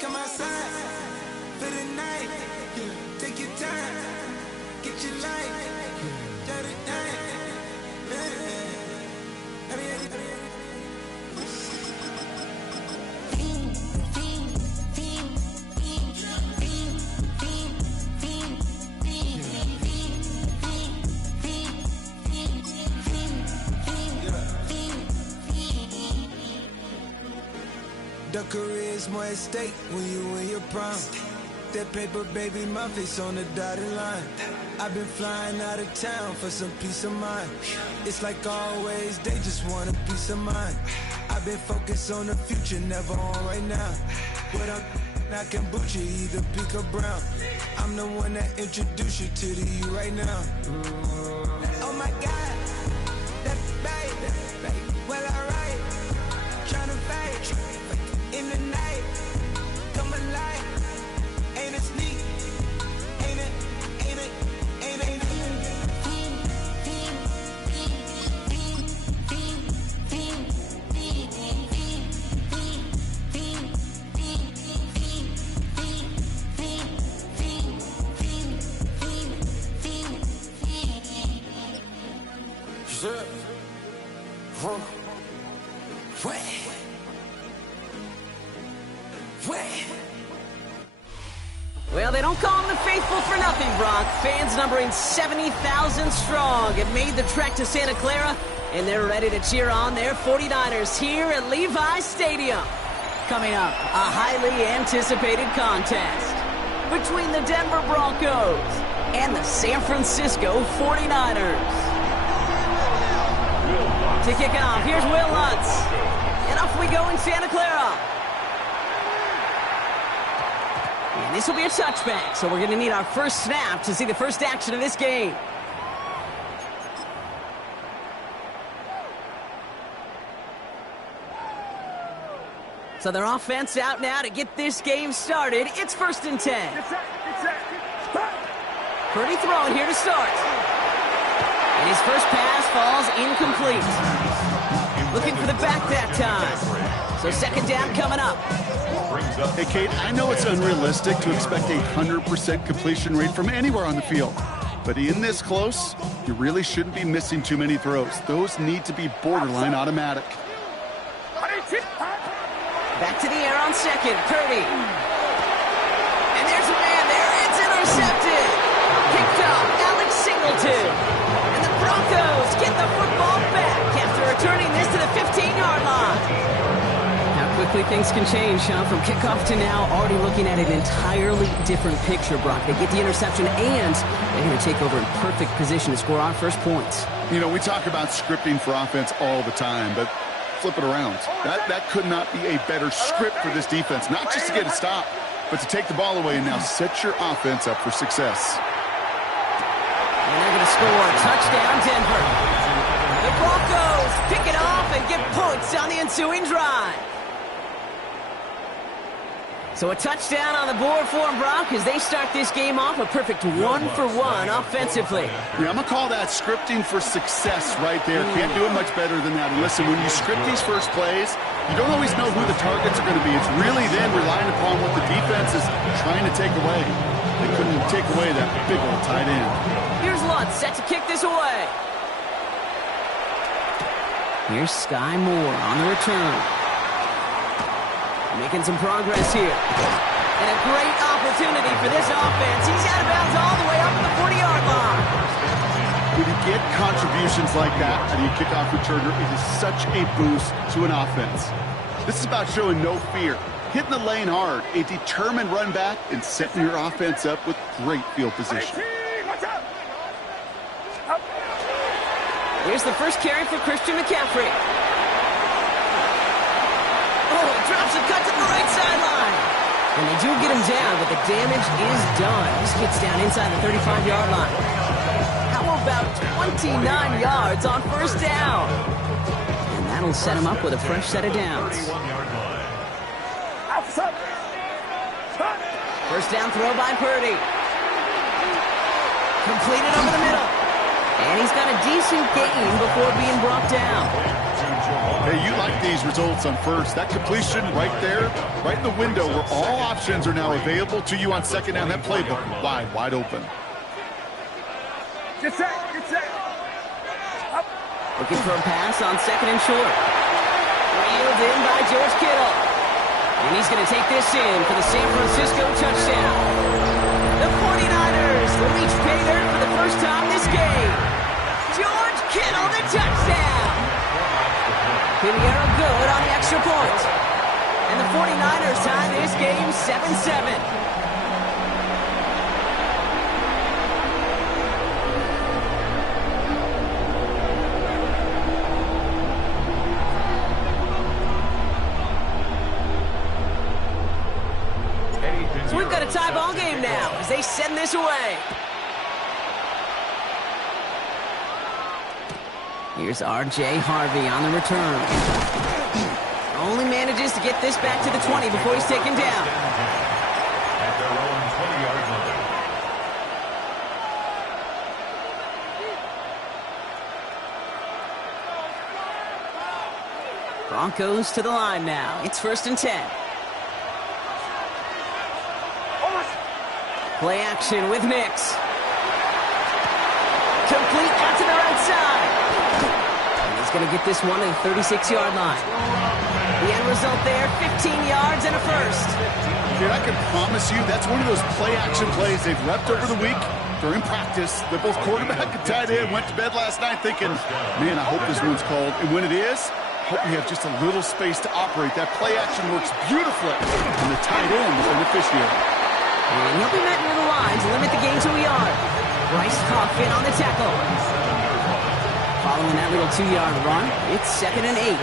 come outside for the night. Take your time, get your life. Jot it down. The career's more at stake when you win your prime. That paper, baby, my face on the dotted line. I've been flying out of town for some peace of mind. It's like always, they just want a peace of mind. I've been focused on the future, never on right now. But I can boot you either pink or brown. I'm the one that introduced you to the you right now. Oh my God, that's babe. Well, alright, tryna fight in the night. Come alive, ain't it sneak? Ain't it? Well, they don't call them the faithful for nothing, Brock. Fans numbering 70,000 strong have made the trek to Santa Clara, and they're ready to cheer on their 49ers here at Levi's Stadium. Coming up, a highly anticipated contest between the Denver Broncos and the San Francisco 49ers. To kick it off, here's Will Lutz. And off we go in Santa Clara. And this will be a touchback, so we're going to need our first snap to see the first action of this game. So their offense out now to get this game started. It's 1st and 10. Purdy throwing here to start. And his first pass falls incomplete. Looking for the back that time. So 2nd down coming up. Hey, Kate, I know it's unrealistic to expect a 100% completion rate from anywhere on the field. But in this close, you really shouldn't be missing too many throws. Those need to be borderline automatic. Back to the air on 2nd, Purdy. And there's a man there. It's intercepted. Picked up, Alex Singleton. And the Broncos get the football back after returning this to the 15-yard line. How quickly things can change, huh? From kickoff to now, already looking at an entirely different picture, Brock. They get the interception, and they're going to take over in perfect position to score our first points. You know, we talk about scripting for offense all the time, but flip it around. That could not be a better script for this defense, not just to get a stop, but to take the ball away and now set your offense up for success. And they're going to score. Touchdown, Denver. The Broncos pick it off and get points on the ensuing drive. So a touchdown on the board for them, Brock, as they start this game off a perfect 1-for-1 offensively. Yeah, I'm going to call that scripting for success right there. Can't do it much better than that. And listen, when you script these first plays, you don't always know who the targets are going to be. It's really then relying upon what the defense is trying to take away. They couldn't take away that big old tight end. Here's Lutz set to kick this away. Here's Sky Moore on the return. Making some progress here. And a great opportunity for this offense. He's out of bounds all the way up at the 40-yard line. When you get contributions like that and you kick off returner, it is such a boost to an offense. This is about showing no fear, hitting the lane hard, a determined run back, and setting your offense up with great field position. Here's the first carry for Christian McCaffrey. Oh, he drops a cut to the right sideline. And they do get him down, but the damage is done. This gets down inside the 35-yard line. How about 29 yards on 1st down? And that'll set him up with a fresh set of downs. 1st down throw by Purdy. Completed over the middle. And he's got a decent gain before being brought down. Hey, you like these results on first. That completion right there, right in the window where all options are now available to you on second down. That playbook wide open. Get set, get set. Up. Looking for a pass on second and short. Reeled in by George Kittle. And he's going to take this in for the San Francisco touchdown. The 49ers reach pay dirt for the first time this game. George Kittle, the touchdown. Pinheiro good on the extra point. And the 49ers tie this game 7-7. So we've got a tie ball game now as they send this away. Here's R.J. Harvey on the return. Only manages to get this back to the 20 before he's taken down. At their own 20-yard line. Broncos to the line now. It's 1st and 10. Play action with Nix. Complete out to the right side. And he's going to get this one to the 36-yard line. The end result there, 15 yards and a first. Dude, I can promise you that's one of those play-action plays they've repped over the week during practice. They're both quarterback and tight end. Went to bed last night thinking, man, I hope this one's called. And when it is, hope you have just a little space to operate. That play-action works beautifully. And the tight end is an officiator. And he'll be met near the line to limit the game to a yard. Bryce Coffin on the tackle. Following that little 2-yard run, it's 2nd and 8.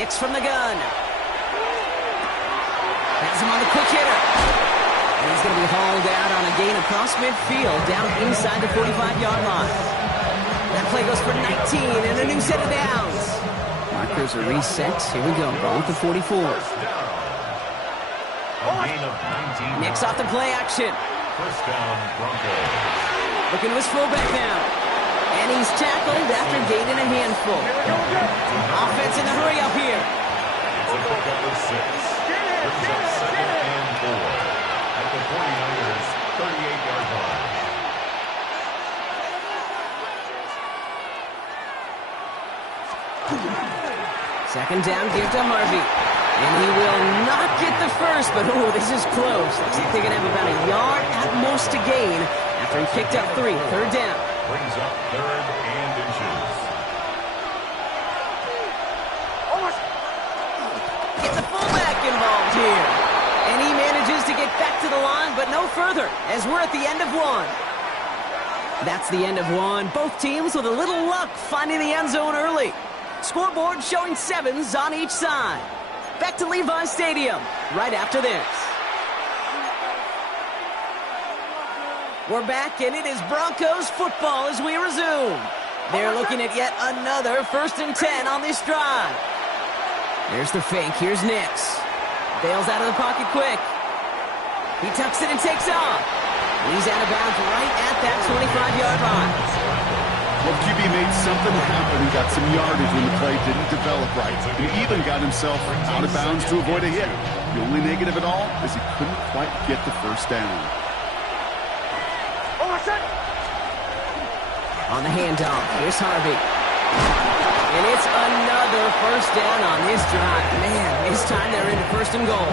Nix from the gun. Has him on the quick hitter. And he's going to be hauled out on a gain across midfield down inside the 45-yard line. That play goes for 19 and a new set of downs. Markers are reset. Here we go. Ball at the 44. Nix off the play action. First down, Broncos. Looking to his fullback now. And he's tackled after gaining a handful. Offense in the hurry up here. It's a pick up of 6. Brings up 2nd and 4. At the 49ers, 38-yard line. Second down, give to Harvey. And he will not get the first, but this is close. Looks like they're going to have about a yard at most to gain after he picked up 3. 3rd down. Brings up 3rd and inches. Get the fullback involved here. And he manages to get back to the line, but no further, as we're at the end of one. That's the end of one. Both teams with a little luck finding the end zone early. Scoreboard showing 7s on each side. Back to Levi Stadium right after this. We're back, and it is Broncos football as we resume. They're looking at yet another 1st and 10 on this drive. There's the fake. Here's Nix. Bails out of the pocket quick. He tucks it and takes off. He's out of bounds right at that 25-yard line. Well, QB made something happen. He got some yardage when the play didn't develop right. He even got himself out of bounds to avoid a hit. The only negative at all is he couldn't quite get the first down. On the handoff, here's Harvey. And it's another first down on this drive. Man, this time they're into 1st and goal.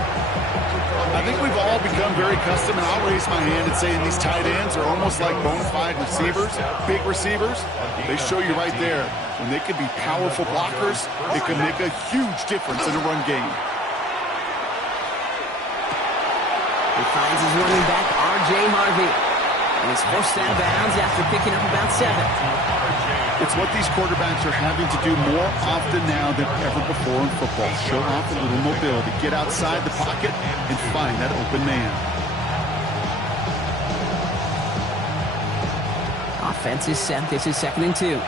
I think we've all become very accustomed, and I'll raise my hand and say these tight ends are almost like bona fide receivers, big receivers. They show you right there, when they can be powerful blockers, it can make a huge difference in a run game. He finds his running back, R.J. Harvey. And he's forced out of bounds after picking up about 7. It's what these quarterbacks are having to do more often now than ever before in football. Show off a little mobility. Get outside the pocket and find that open man. Defense is set. This is 2nd and 2.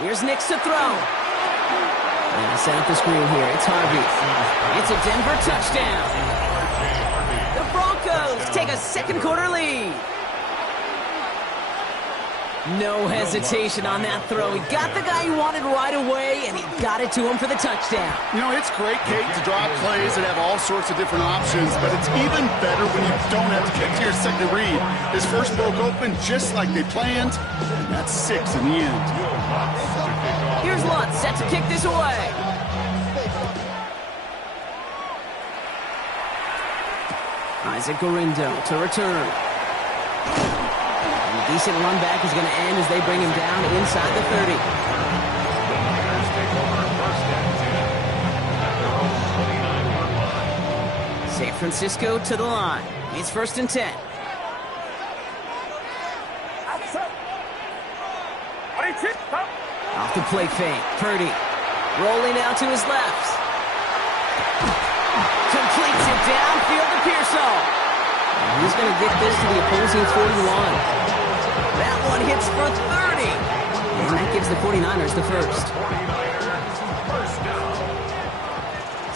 Here's Nix to throw. And they set up the screen here. It's Harvey. It's a Denver touchdown. The Broncos take a second quarter lead. No hesitation on that throw. He got the guy he wanted right away, and he got it to him for the touchdown. You know, it's great, Kate, to draw plays and have all sorts of different options, but it's even better when you don't have to get to your second read. His first broke open just like they planned, and that's 6 in the end. Here's Lutz set to kick this away. Isaac Gorindo to return. A decent run back is going to end as they bring him down inside the 30. San Francisco to the line. It's 1st and 10. Off the play fake. Purdy rolling out to his left. Completes it downfield to Pearsall. He's going to get this to the opposing 41. That one hits for 30. And that gives the 49ers the first.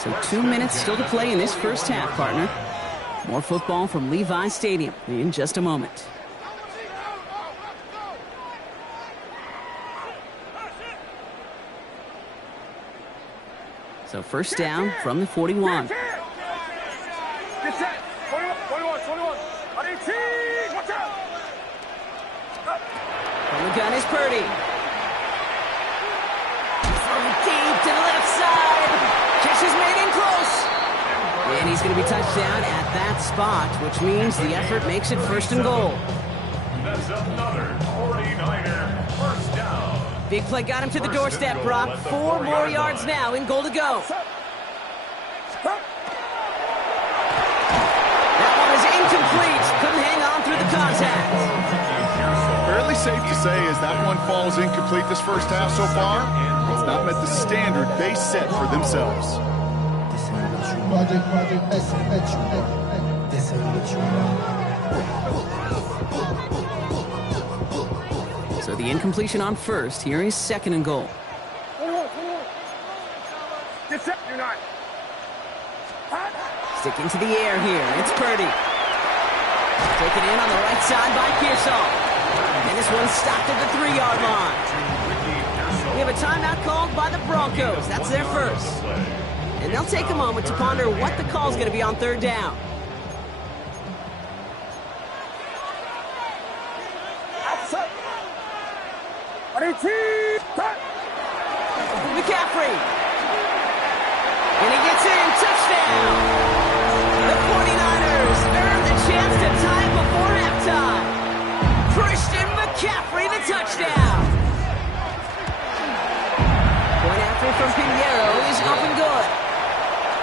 So 2 minutes still to play in this first half, partner. More football from Levi Stadium in just a moment. So first down from the 41. From the gun is Purdy. From deep to the left side. Catch is made in close. And he's going to be touched down at that spot, which means the effort makes it 1st and goal. That's another 49er first down. Big play got him to the doorstep, Brock. 4 more yards now in goal to go. That one is incomplete. Couldn't hang on through the contact. Fairly safe to say as that one falls incomplete this first half so far, it's not met the standard they set for themselves. So the incompletion on first. Here is 2nd and goal. Sticking to the air here. It's Purdy. Taken in on the right side by Pearsall. And this one's stopped at the 3-yard line. We have a timeout called by the Broncos. That's their first. And they'll take a moment to ponder what the call's going to be on 3rd down. McCaffrey. And he gets in. Touchdown. The 49ers earn the chance to tie it before halftime. Christian McCaffrey, the touchdown. Point after from Pinheiro is up and good.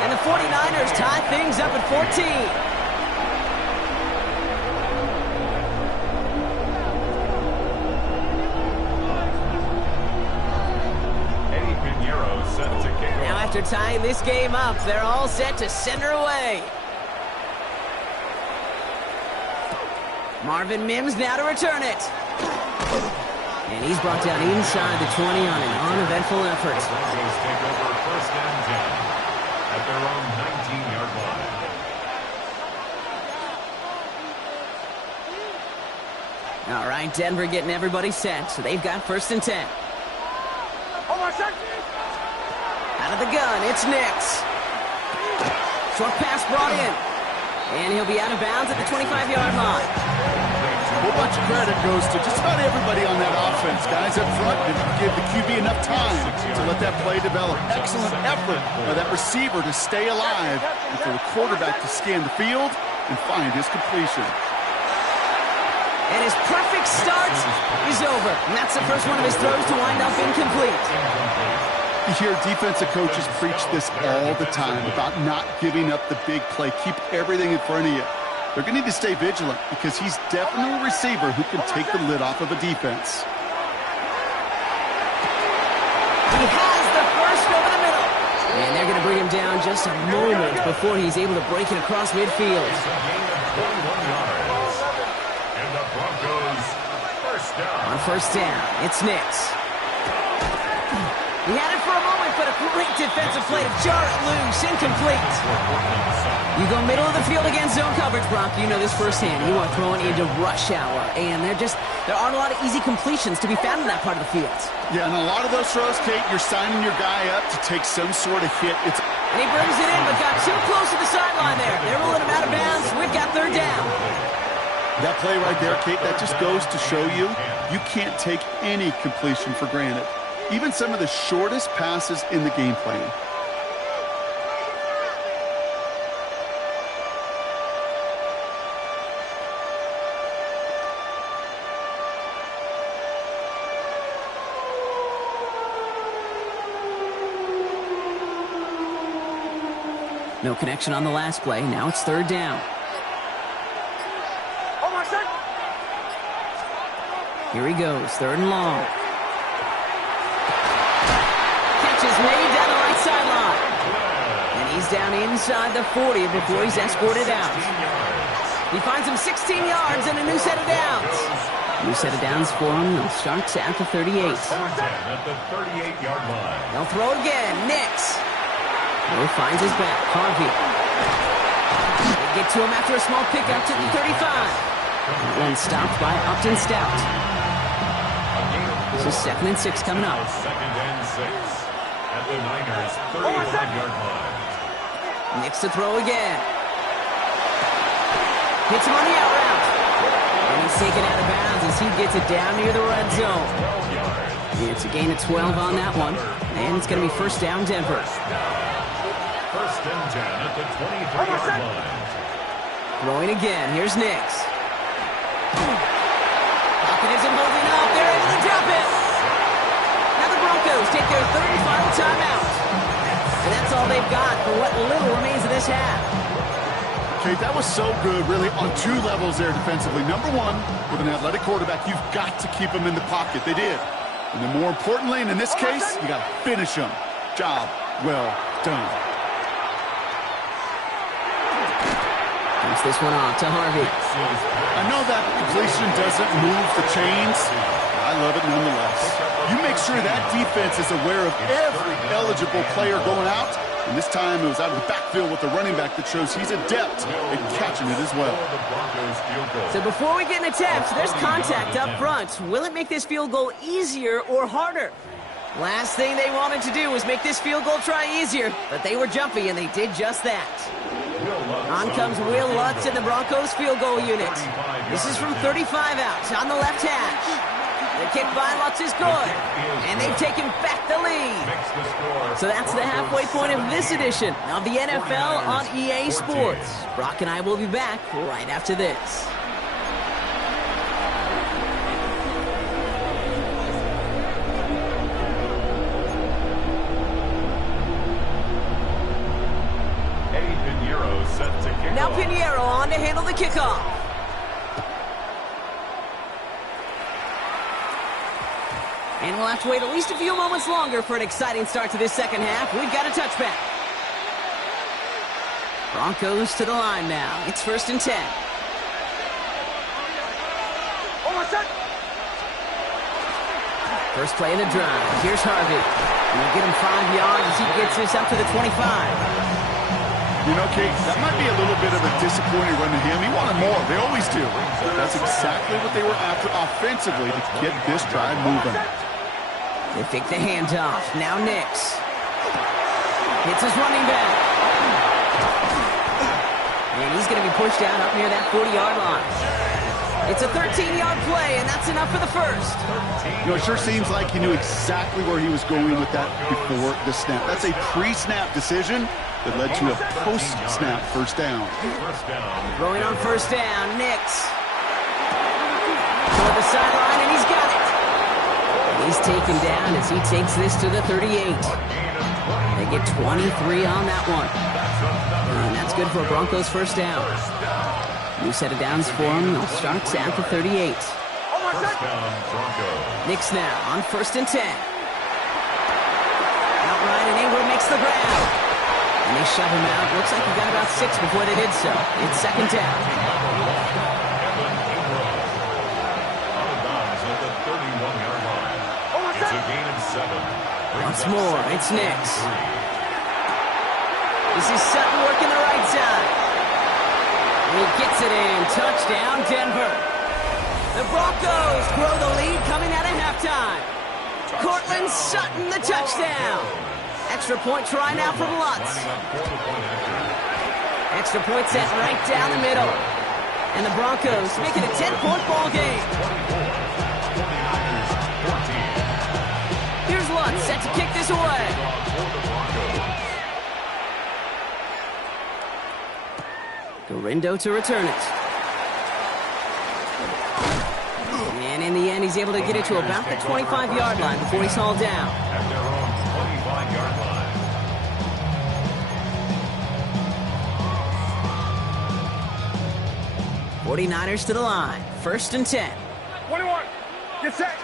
And the 49ers tie things up at 14. After tying this game up, they're all set to send her away. Marvin Mims now to return it. And he's brought down inside the 20 on an uneventful effort. Broncos take over 1st and 10 at their own 19-yard line. All right, Denver getting everybody set, so they've got 1st and 10. Out of the gun, it's Nix. Short pass brought in. And he'll be out of bounds at the 25-yard line. A whole bunch of credit goes to just about everybody on that offense. Guys up front didn't give the QB enough time to let that play develop. Excellent effort by that receiver to stay alive and for the quarterback to scan the field and find his completion. And his perfect start is over. And that's the first one of his throws to wind up incomplete. You hear defensive coaches preach this all the time about not giving up the big play. Keep everything in front of you. They're going to need to stay vigilant because he's definitely a receiver who can take the lid off of a defense. He has the first over the middle. And they're going to bring him him down just a moment before he's able to break it across midfield. It's a gain of 21 yards. And the Broncos first down. On first down, it's Nix. He had it for a moment, but a great defensive play to jar it loose, incomplete. You go middle of the field against zone coverage, Brock. You know this firsthand. You are throwing into rush hour, and there aren't a lot of easy completions to be found in that part of the field. Yeah, and a lot of those throws, Kate, you're signing your guy up to take some sort of hit. And he brings it in, but got too close to the sideline there. They're ruling him out of bounds. We've got third down. That play right there, Kate, that just goes to show you can't take any completion for granted. Even some of the shortest passes in the game plan. No connection on the last play. Now it's third down. Here he goes, third and long. Catch is made down the right sideline. And he's down inside the 40 before he's escorted out. He finds him 16 yards and a new set of downs. New set of downs for him. He'll start at the 38. At the 38-yard line. They'll throw again. Nix. Will finds his back. Harvey. They get to him after a small pickup to the 35. Then stopped by Upton Stout. This is 2nd and 6 coming up. 2nd and 6 at the Niners' 35-yard line. Nix to throw again. Hits him on the out route. And he's taken out of bounds as he gets it down near the red zone. It's a gain of 12 on that one. And it's going to be first down, Denver. First and 10 at the 23-yard line. Throwing again. Here's Nix. Pocket isn't holding up. They're able to drop it. Now the Broncos take their third and final timeout. And that's all they've got for what little remains of this half. Okay, that was so good, really, on two levels there defensively. Number one, with an athletic quarterback, you've got to keep him in the pocket. They did. And then more importantly, and in this case, you got to finish him. Job well done. Dumps this one off to Harvey. I know that completion doesn't move the chains. I love it nonetheless. You make sure that defense is aware of every eligible player going out. And this time it was out of the backfield with the running back that shows he's adept at catching it as well. So before we get an attempt, there's contact up front. Will it make this field goal easier or harder? Last thing they wanted to do was make this field goal try easier, but they were jumpy and they did just that. On comes Will Lutz in the Broncos field goal unit. This is from 35 out on the left hash. The kick by Lutz is good, and they've taken back the lead. So that's the halfway point of this edition of the NFL on EA Sports. Brock and I will be back right after this. Now Pinheiro on to handle the kickoff. And we'll have to wait at least a few moments longer for an exciting start to this second half. We've got a touchback. Broncos to the line now. It's 1st and 10. First play of the drive. Here's Harvey. And they'll get him 5 yards as he gets this up to the 25. You know, Kate, that might be a little bit of a disappointing run to him. He wanted more. They always do. That's exactly what they were after offensively to get this drive moving. They fake the handoff. Now Nix. Hits his running back. And he's going to be pushed down up near that 40-yard line. It's a 13-yard play, and that's enough for the first. You know, it sure seems like he knew exactly where he was going with that before the snap. That's a pre-snap decision that led to a post-snap first down. Throwing on first down, Nix. Toward the sideline, and he's got it. He's taken down as he takes this to the 38. They get 23 on that one. And that's good for a Broncos first down. New set of downs for him. They'll start at the 38. Nix now on 1st and 10. Outright, and Ingram makes the grab. And they shove him out. Looks like he got about 6 before they did so. It's second down. It's a gain of 7. Once more, it's Nix. This is Sutton working the right side. He gets it in. Touchdown, Denver. The Broncos grow the lead coming out of halftime. Cortland Sutton, the touchdown. Extra point try now from Lutz. Extra point set right down the middle. And the Broncos make it a 10-point ball game. Here's Lutz set to kick this away. Gorindo to return it. And in the end, he's able to get it to about the 25-yard line before he's hauled down. At their own 25-yard line. 49ers to the line. 1st and 10. 21. Get set.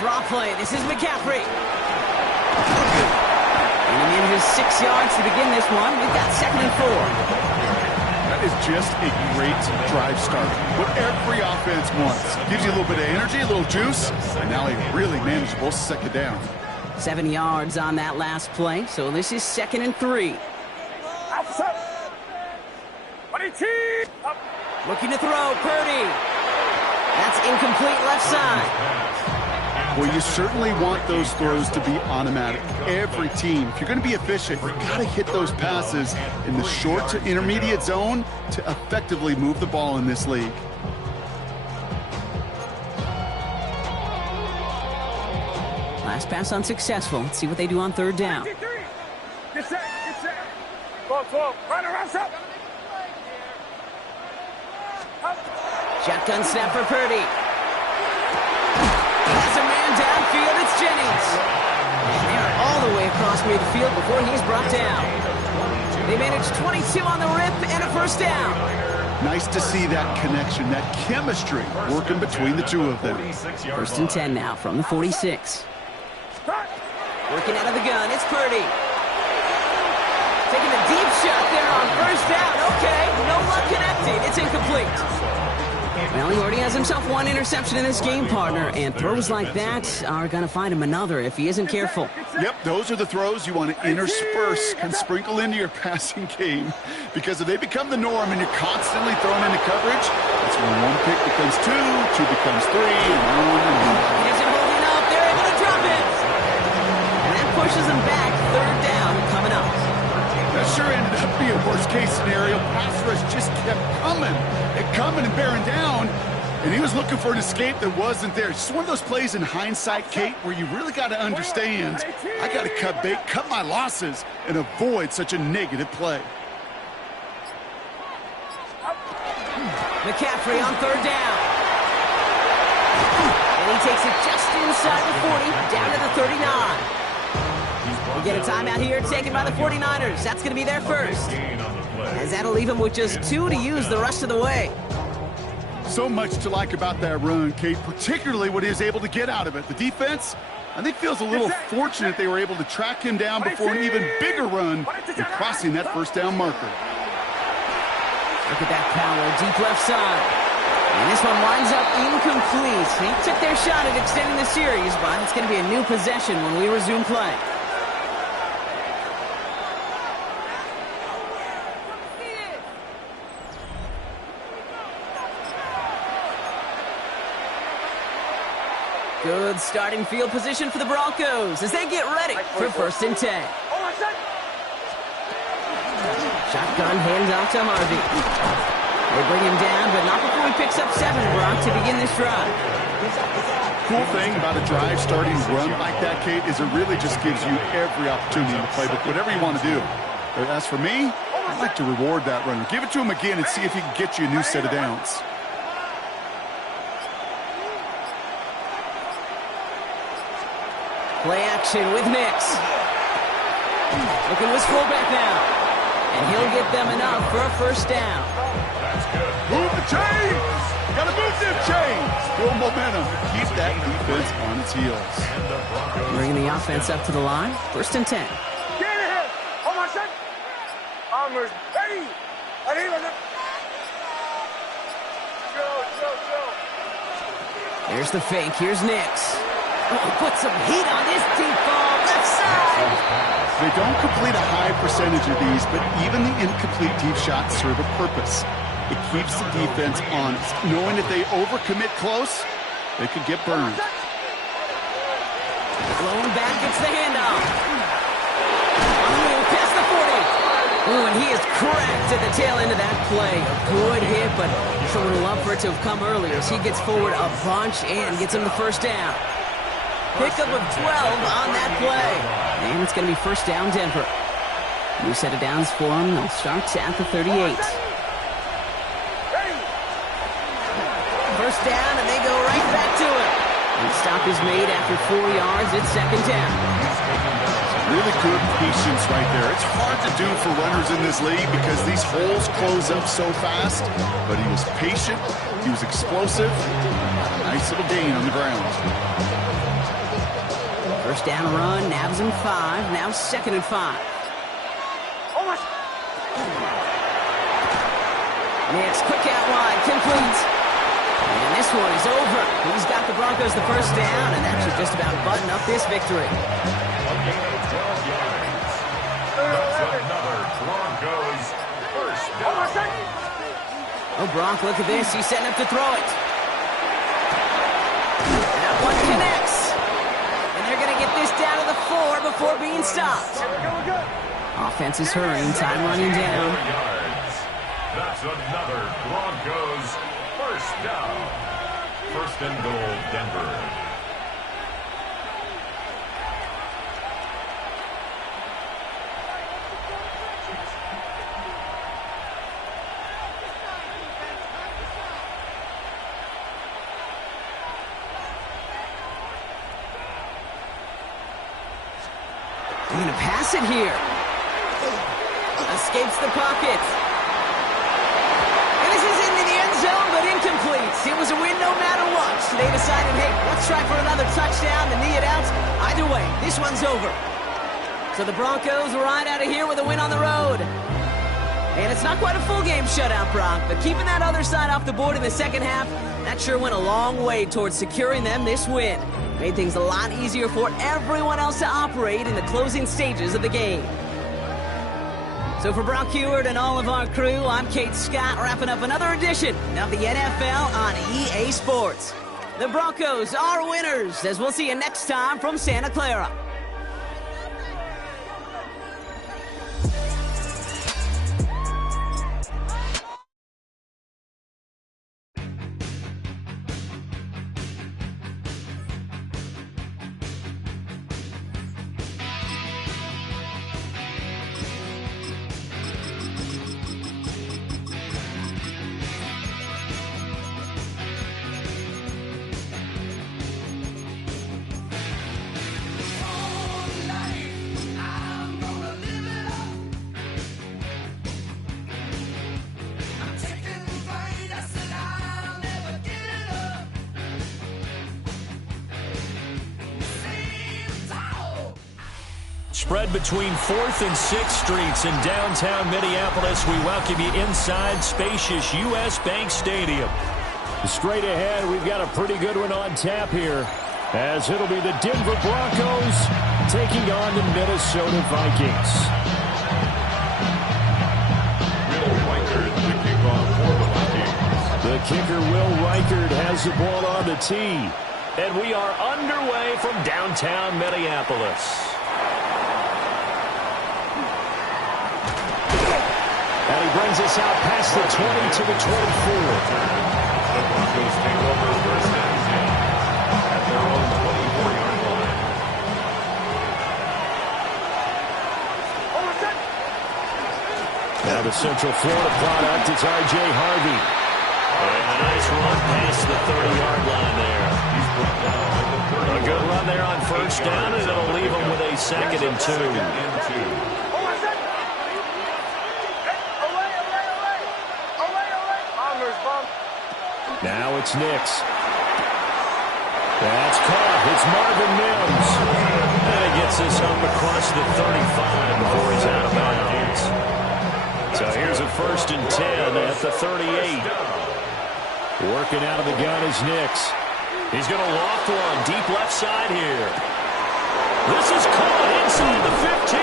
Draw play. This is McCaffrey. And he manages 6 yards to begin this one. We've got 2nd and 4. That is just a great drive start. What every offense wants. Gives you a little bit of energy, a little juice, and now a really manageable second down. 7 yards on that last play, so this is 2nd and 3. Looking to throw, Purdy. That's incomplete left side. Well, you certainly want those throws to be automatic. Every team, if you're going to be efficient, you've got to hit those passes in the short to intermediate zone to effectively move the ball in this league. Last pass unsuccessful. Let's see what they do on 3rd down. Get set. 12. Run around, up. Shotgun snap for Purdy. Has a man downfield. It's Jennings. And they're all the way across midfield before he's brought down. They managed 22 on the rip and a 1st down. Nice to see that connection, that chemistry working between the two of them. 1st and 10 now from the 46. Working out of the gun. It's Purdy. Taking a deep shot there on 1st down. Okay, no luck connecting. It's incomplete. Well, he already has himself 1 interception in this game, partner, and throws like that are going to find him another if he isn't careful. Yep, those are the throws you want to intersperse and sprinkle into your passing game, because if they become the norm and you're constantly thrown into coverage, that's when 1 pick becomes 2, 2 becomes 3, and on and on. He isn't holding up. They're able to drop it. And that pushes him back. 3rd down coming up. That sure ended up being a worst-case scenario. Pass rush just kept coming and bearing down, and he was looking for an escape that wasn't there. It's just one of those plays in hindsight, Kate, where you really got to understand, I got to cut bait, cut my losses, and avoid such a negative play. McCaffrey on 3rd down. And he takes it just inside the 40, down to the 39. We get a timeout here taken by the 49ers. That's going to be their 1st. As that'll leave him with just 2 to use the rest of the way. So much to like about that run, Kate, particularly what he was able to get out of it. The defense, I think, feels a little fortunate they were able to track him down before an even bigger run in crossing that 1st down marker. Look at that power, deep left side. And this one winds up incomplete. He took their shot at extending the series, but it's going to be a new possession when we resume play. Good starting field position for the Broncos as they get ready for 1st and 10. Shotgun handoff to Harvey. They bring him down, but not before he picks up 7, Brock, to begin this drive. Cool thing about a drive starting run like that, Kate, is it really just gives you every opportunity in the playbook, whatever you want to do. But as for me, I'd like to reward that runner. Give it to him again and see if he can get you a new set of downs. Play action with Nix. Looking with fullback now. And he'll get them enough for a 1st down. That's good. Move the chains! Gotta move them chains! Build momentum. Keep that defense on its heels. Bringing the offense up to the line. 1st and 10. Get it! Bombers. Ready. Arriba. Go. There's the fake. Here's Nix. Oh, put some heat on this deep ball. Left side. They don't complete a high percentage of these, but even the incomplete deep shots serve a purpose. It keeps the defense honest, knowing if they overcommit close, they could get burned. Blown back, gets the handoff. On the move, past the 40. Ooh, and he is cracked at the tail end of that play. A good hit, but someone will love for it to have come earlier. So he gets forward a bunch and gets him the first down. Pickup of 12 on that play. And it's going to be first down, Denver. New set of downs for him. They'll start at the 38. First down, and they go right back to it. And stop is made after 4 yards. It's second down. Really good patience right there. It's hard to do for runners in this league because these holes close up so fast. But he was patient. He was explosive. Nice little gain on the ground. First down run, nabs him 5. Now second and 5. Next, quick out wide, complete. And this one is over. He's got the Broncos the first down, and that should just about button up this victory. A gain of 12 yards. That's another Broncos first down. Oh, Bronk, look at this. He's setting up to throw it. And that one connects. And they're going to get this down to the 4 before being stopped. Offense is hurrying, time running down. That's another Broncos first down. First and goal, Denver. They're going to pass it here. Escapes the pocket. And this is into the end zone, but incomplete. It was a win no matter what. So they decided, hey, let's try for another touchdown and knee it out. Either way, this one's over. So the Broncos ride out of here with a win on the road. And it's not quite a full game shutout, Bronk, but keeping that other side off the board in the second half, that sure went a long way towards securing them this win. Made things a lot easier for everyone else to operate in the closing stages of the game. So for Brock Heward and all of our crew, I'm Kate Scott, wrapping up another edition of the NFL on EA Sports. The Broncos are winners, as we'll see you next time from Santa Clara. Spread between 4th and 6th Streets in downtown Minneapolis. We welcome you inside spacious U.S. Bank Stadium. Straight ahead, we've got a pretty good one on tap here, as it'll be the Denver Broncos taking on the Minnesota Vikings. Will Reichard, the kickoff for the Vikings. The kicker, Will Reichard, has the ball on the tee. And we are underway from downtown Minneapolis. And he brings us out past the 20 to the 24. The Broncos take over first and 10 at their own 24-yard line. Now the Central Florida product, it's R.J. Harvey. And a nice run past the 30-yard line there. He's brought down at the 30. A good run there on first down, and it'll leave him with a second and 2. Now it's Nix. That's caught. It's Marvin Mims. And he gets this up across the 35 before he's out of bounds. So here's a 1st and 10 at the 38. Working out of the gun is Nix. He's going to loft one deep left side here. This is caught inside the 15.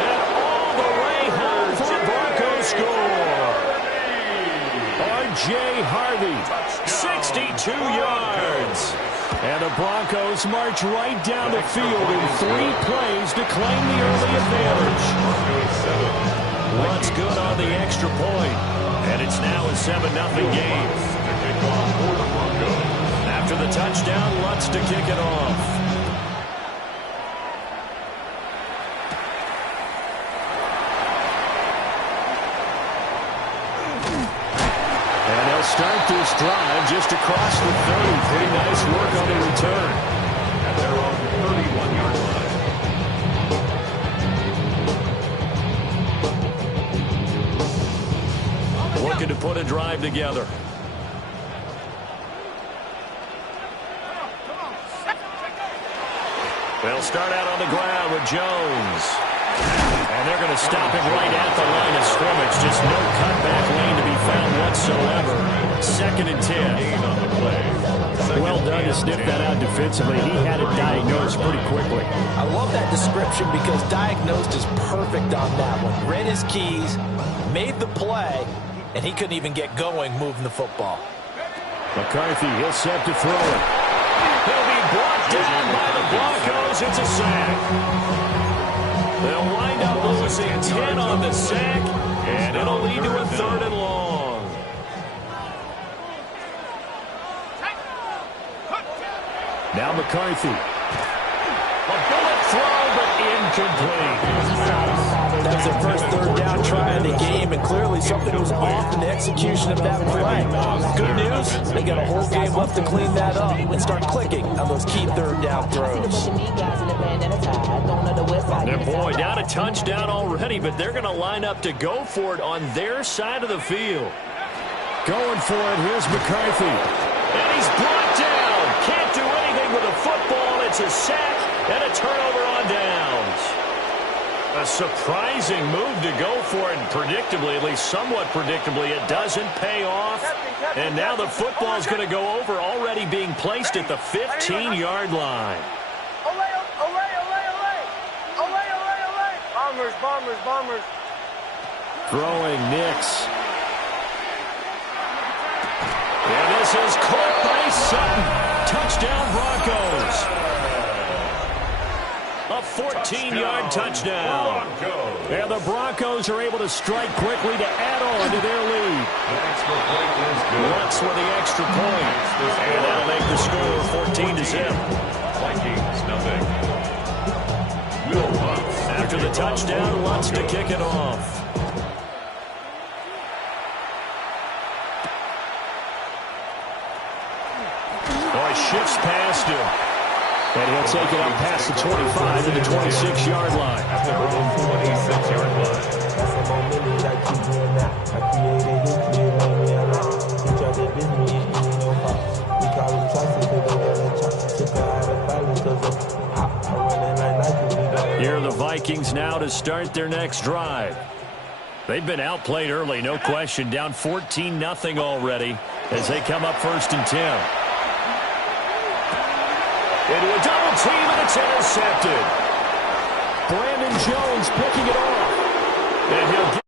And all the way home for a Broncos score. R.J. Harvey, 62 yards. And the Broncos march right down the field in 3 plays to claim the early advantage. Luntz good on the extra point. And it's now a 7-0 game. After the touchdown, Luntz to kick it off. And they'll start this drive just across the 30. Pretty nice work on the return. And they're on the 31-yard line. Looking to put a drive together. They'll start out on the ground with Jones. And they're going to stop him right at the line of scrimmage. Just no cutback lane to be found whatsoever. 2nd and 10. Well done to sniff that out defensively. He had it diagnosed pretty quickly. I love that description because diagnosed is perfect on that one. Read his keys, made the play, and he couldn't even get going moving the football. McCarthy, he'll set to throw it. He'll be brought down by the Broncos. It's a sack. They'll wind up losing 10 on the sack, and it'll lead to a 3rd and long. Now McCarthy. A bullet throw, but incomplete. That's their first 3rd down try of the game, and clearly something was off in the execution of that play. Good news, they got a whole game left to clean that up and start clicking on those key 3rd down throws. And boy, down a touchdown already, but they're going to line up to go for it on their side of the field. Going for it, here's McCarthy. And he's brought down. Can't do anything with a football. It's a sack and a turnover on downs. A surprising move to go for it, and predictably, at least somewhat predictably, it doesn't pay off. And now the football's going to go over, already being placed at the 15-yard line. Bombers. Throwing Nix. And this is caught by Sutton. Touchdown Broncos. A 14-yard touchdown. And the Broncos are able to strike quickly to add on to their lead. Luntz with the extra point. And that'll make the score 14-0. Vikings, nothing. After the touchdown, Luntz to kick it off. Boy, shifts past him. And he'll take it up past the 25 to the 26-yard line. At their own 26-yard line. Here are the Vikings now to start their next drive. They've been outplayed early, no question. Down 14-0 already as they come up 1st and 10. Into a double team, and it's intercepted. Brandon Jones picking it off. And he'll get